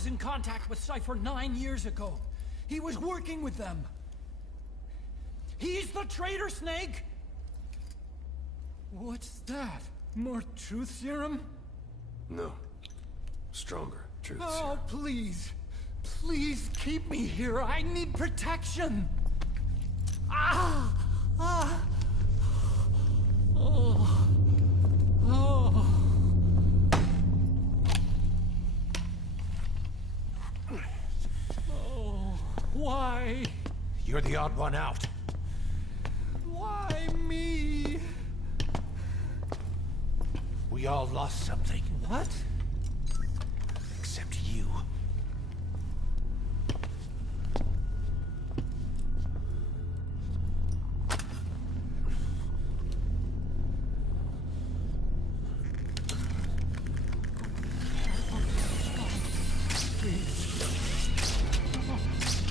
was in contact with Cypher 9 years ago. He was working with them. He's the traitor, Snake! What's that? More truth serum? No. Stronger truth Oh, serum. please. Please keep me here. I need protection. Ah! Ah! Oh. Oh. Oh. Why? You're the odd one out. Why me? We all lost something. What? Except you.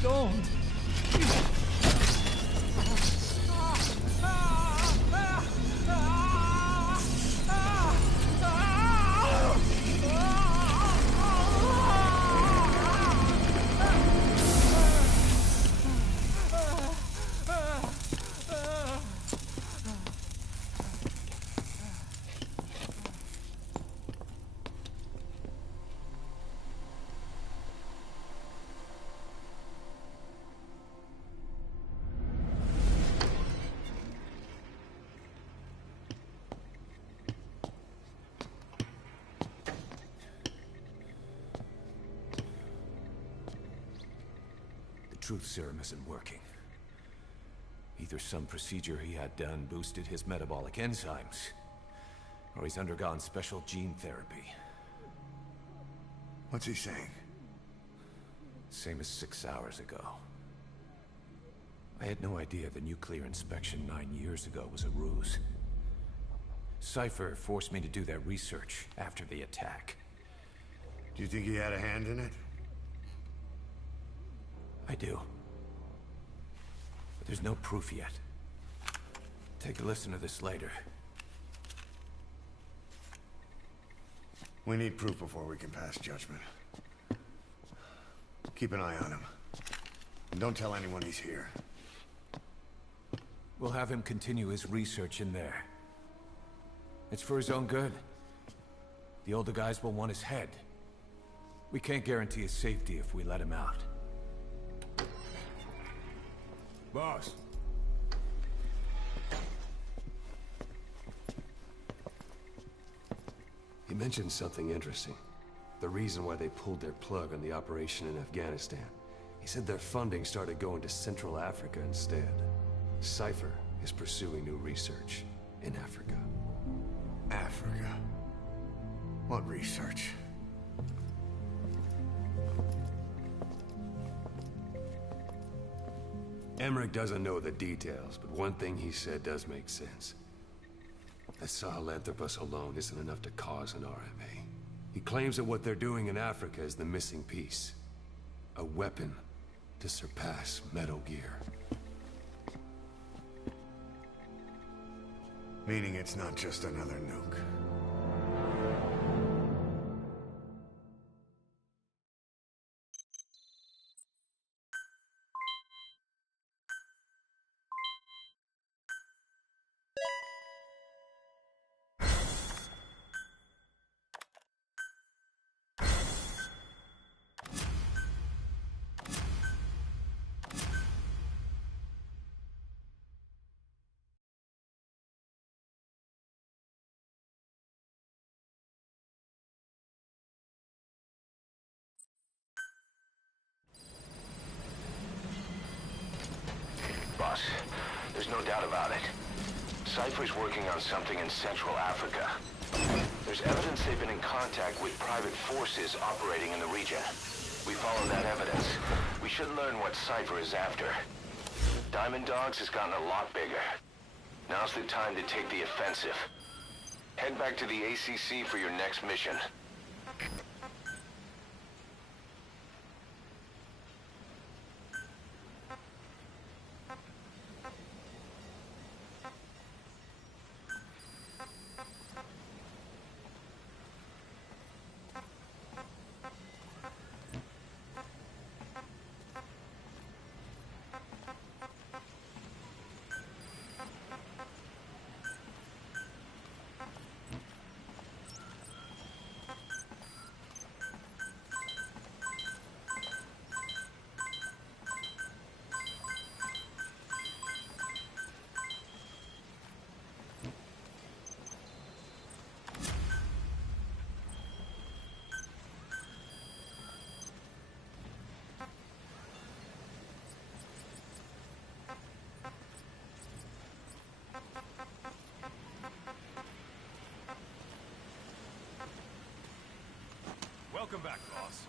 Don't. Truth serum isn't working. Either some procedure he had done boosted his metabolic enzymes, or he's undergone special gene therapy. What's he saying? Same as 6 hours ago. I had no idea the nuclear inspection 9 years ago was a ruse. Cypher forced me to do that research after the attack. Do you think he had a hand in it? I do. But there's no proof yet. Take a listen to this later. We need proof before we can pass judgment. Keep an eye on him. And don't tell anyone he's here. We'll have him continue his research in there. It's for his own good. The older guys will want his head. We can't guarantee his safety if we let him out. Boss. He mentioned something interesting. The reason why they pulled their plug on the operation in Afghanistan. He said their funding started going to Central Africa instead. Cypher is pursuing new research in Africa. Africa? What research? Emmerich doesn't know the details, but one thing he said does make sense. That Sahelanthropus alone isn't enough to cause an RMA. He claims that what they're doing in Africa is the missing piece. A weapon to surpass Metal Gear. Meaning it's not just another nuke. Boss, there's no doubt about it. Cypher's working on something in Central Africa. There's evidence they've been in contact with private forces operating in the region. We follow that evidence. We should learn what Cypher is after. Diamond Dogs has gotten a lot bigger. Now's the time to take the offensive. Head back to the ACC for your next mission. Welcome back, boss.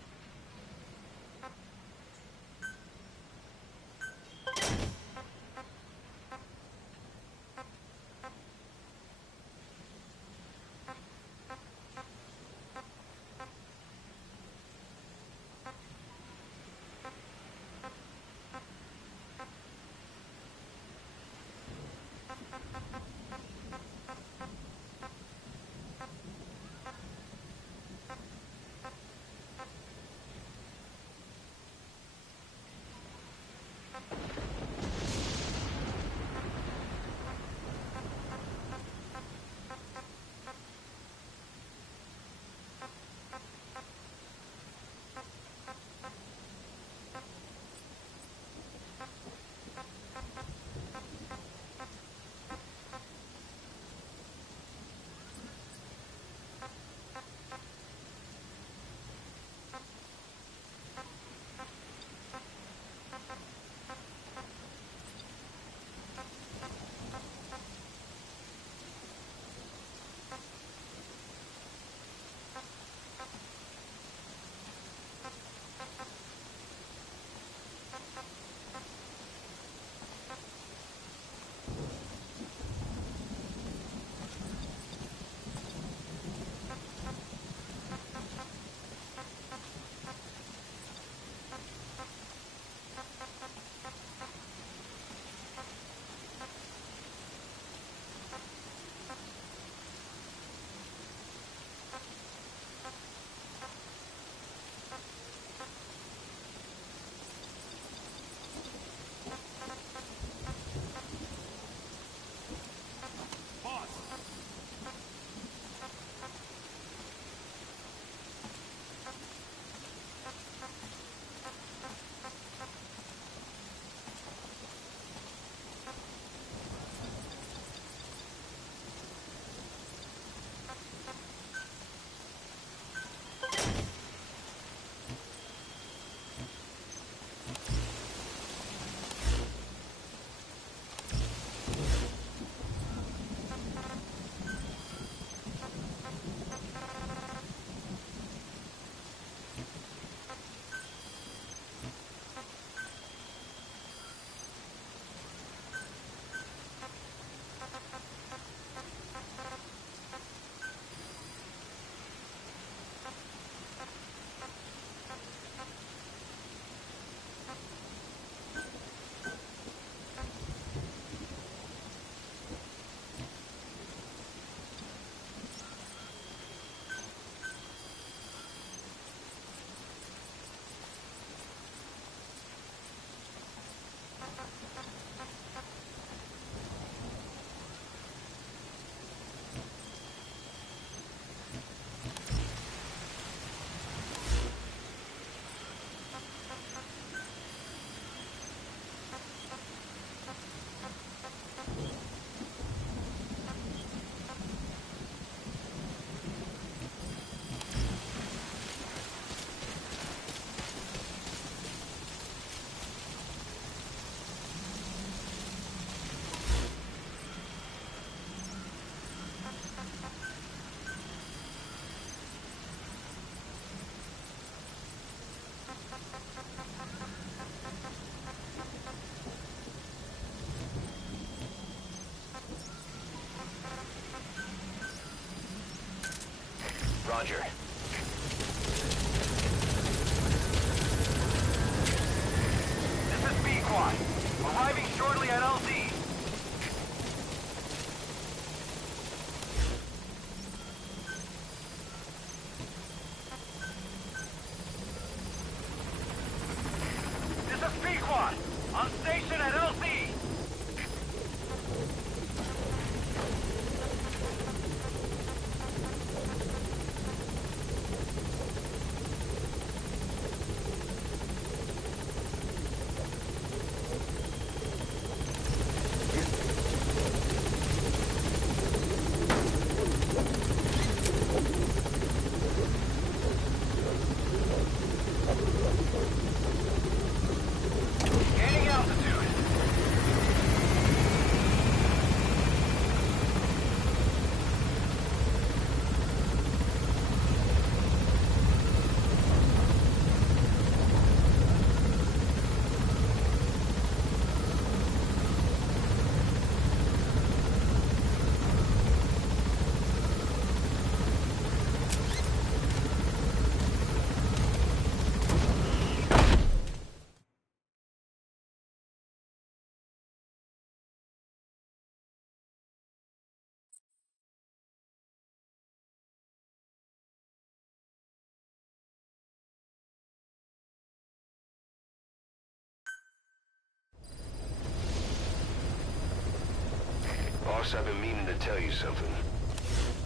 boss, I've been meaning to tell you something.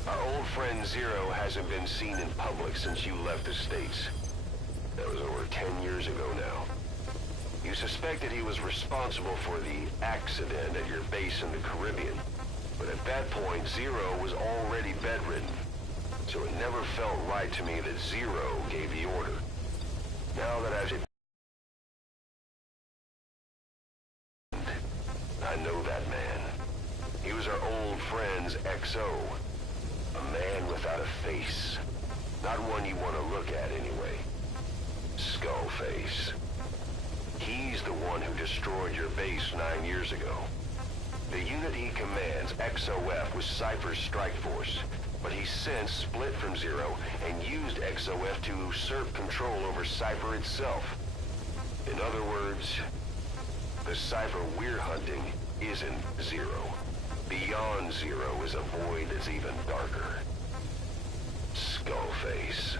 Our old friend Zero hasn't been seen in public since you left the States. That was over 10 years ago now. You suspected he was responsible for the accident at your base in the Caribbean. But at that point, Zero was already bedridden. So it never felt right to me that Zero gave the order. Now that I know that man. He was our old friend's XO. A man without a face. Not one you want to look at anyway. Skullface. He's the one who destroyed your base 9 years ago. The unit he commands, XOF, was Cypher's strike force. But he's since split from Zero and used XOF to usurp control over Cypher itself. In other words, the Cypher we're hunting isn't Zero. Beyond Zero is a void that's even darker. Skullface.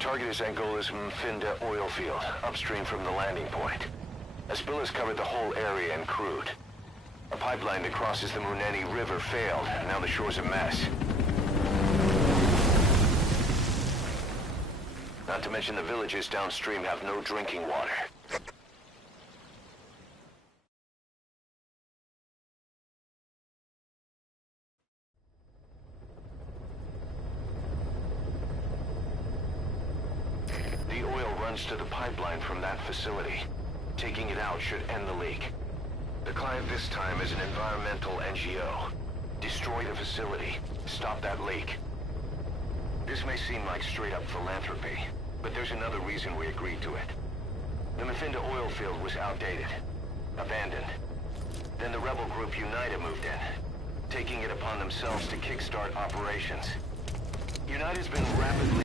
Target is Angola's Mfinda oil field, upstream from the landing point. A spill has covered the whole area and crude. A pipeline that crosses the Muneni River failed, and now the shore's a mess. Not to mention the villages downstream have no drinking water. To the pipeline from that facility. Taking it out should end the leak. The client this time is an environmental NGO. Destroy the facility. Stop that leak. This may seem like straight-up philanthropy, but there's another reason we agreed to it. The Mfinda oil field was outdated. Abandoned. Then the rebel group UNITA moved in, taking it upon themselves to kickstart operations. UNITA's been rapidly